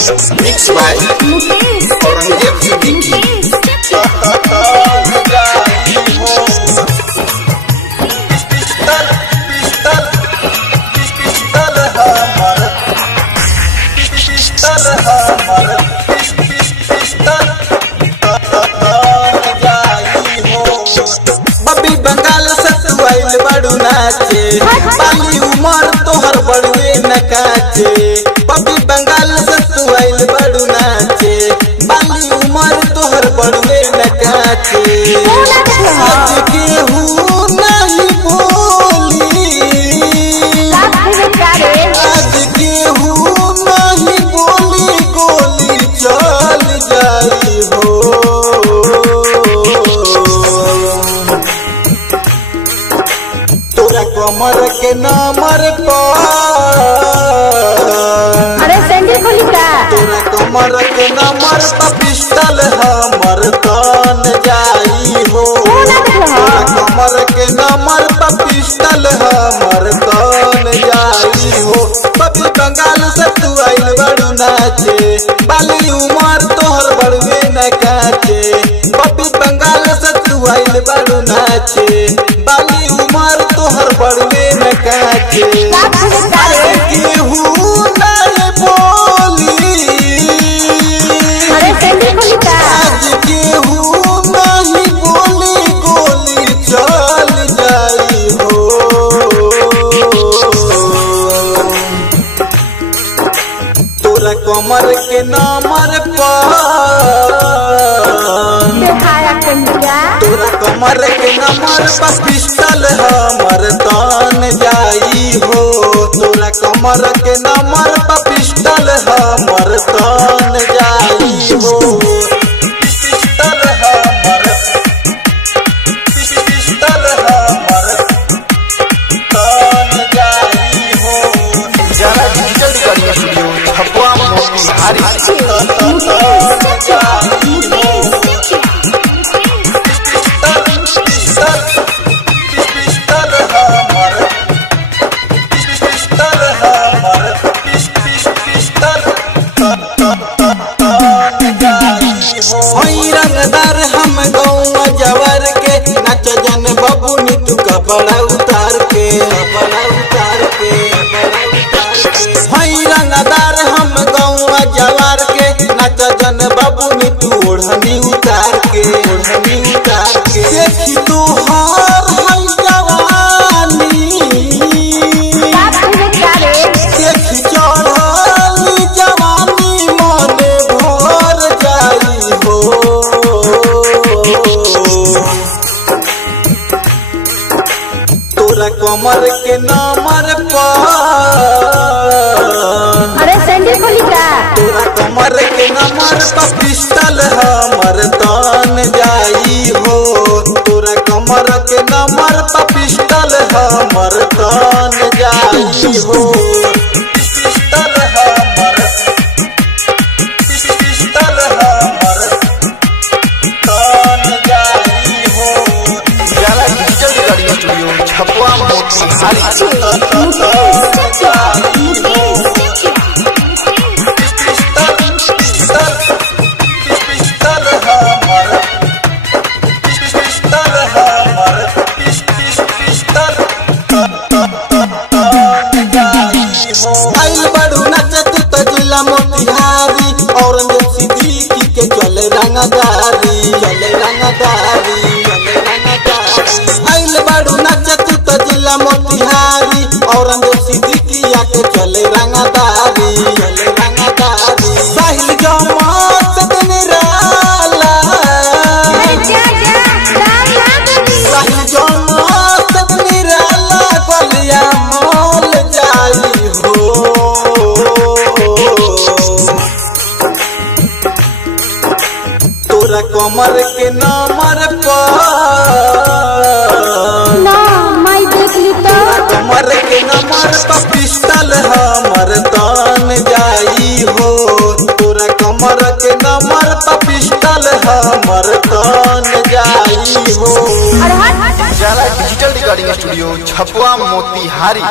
Mix by Aurangzeb Siddiqui. बबी बंगाल से तू आइल बड़ू नाचे, पाली उमर तोहर बड़ुए नकाचे। बबी बंगाल से तू आइल बड़ू नाचे, पाली उमर तोहर बड़ुए नकाचे। आज केहू नहीं बोली, आज केहू नहीं बोली, गोली चल जाई हो। तोरा कमर के नंबर पर, अरे सैंडल खोली का, तोरा कमर के नंबर पर पिस्टल हमर तन जाई हो। तोरा कमर के नंबर पर पिस्टल हमर तन जाई हो। बबी बंगाल से तू आइल बड़ू नाचे, बाली उमर तोहर बड़ुए नकाचे। बबी बंगाल से तू आइल बड़ू नाचे, बाली उमर तोहर बड़ुए नकाचे। केहू नहीं बोली, अरे सैंडल खोली का, आज केहू नहीं बोली, गोली चल जाई हो। तोरा कमर के नंबर पर, दिखाया कंडिया, तोरा कमर के नंबर पर पिस्टल हमर तन जाई हो। तोरा कमर के नंबर पर पिस्टल हमर तन जाई हो। पिस्टल हमर, पिस्टल हमर तन जाई हो। जरा डिजिटल रिकॉर्डिंग स्टूडियो छपवा मोतिहारी। रंगदार हम गौवा जवर के, नाच जन बबुनी तू कपड़ा उतार के, कपड़ा उतार के, कपड़ा उतार के। हई रंगदार हम गौवा जवर के, नाच जन बबुनी तू ओढ़नी उतार के, ओढ़नी उतार के। देखी तू हार हई जवानी, देखी चढ़ली जवानी, मने भर जाई हो। तोरा कमर के नंबर पर, अरे सैंडल खोली का, तोरा कमर के नंबर पर पिस्टल हमर तन जाई हो। तोरा कमर के नंबर पर पिस्टल हमर तन जाई हो। पिस्टल हमर, पिस्टल हमर तन जाई हो। जरा डिजिटल रिकॉर्डिंग स्टूडियो छपवा मोतिहारी। आइल बड़ू नचत तो जिला मोतिहारी, औरंगजेब सिद्दीकी के चले रंगदारी, चले रंगदारी, चले रंगदारी। आइल बड़ू नचत तो जिला मोतिहारी, औरंगजेब सिद्दीकी के चले रंगदारी, चले रंगदारी। साहिल जमात निराला, साहिल जमात निराला, गलिया मोल जाई हो। तोरा कमर के नंबर पर, ना मैं देख ली तो, तोरा कमर के नंबर पर पिस्टल हमर तन जाई हो। तोरा कमर के नंबर पर पिस्टल हमर तन जाई हो। अरे हट जरा डिजिटल रिकॉर्डिंग स्टूडियो छपवा मोतिहारी।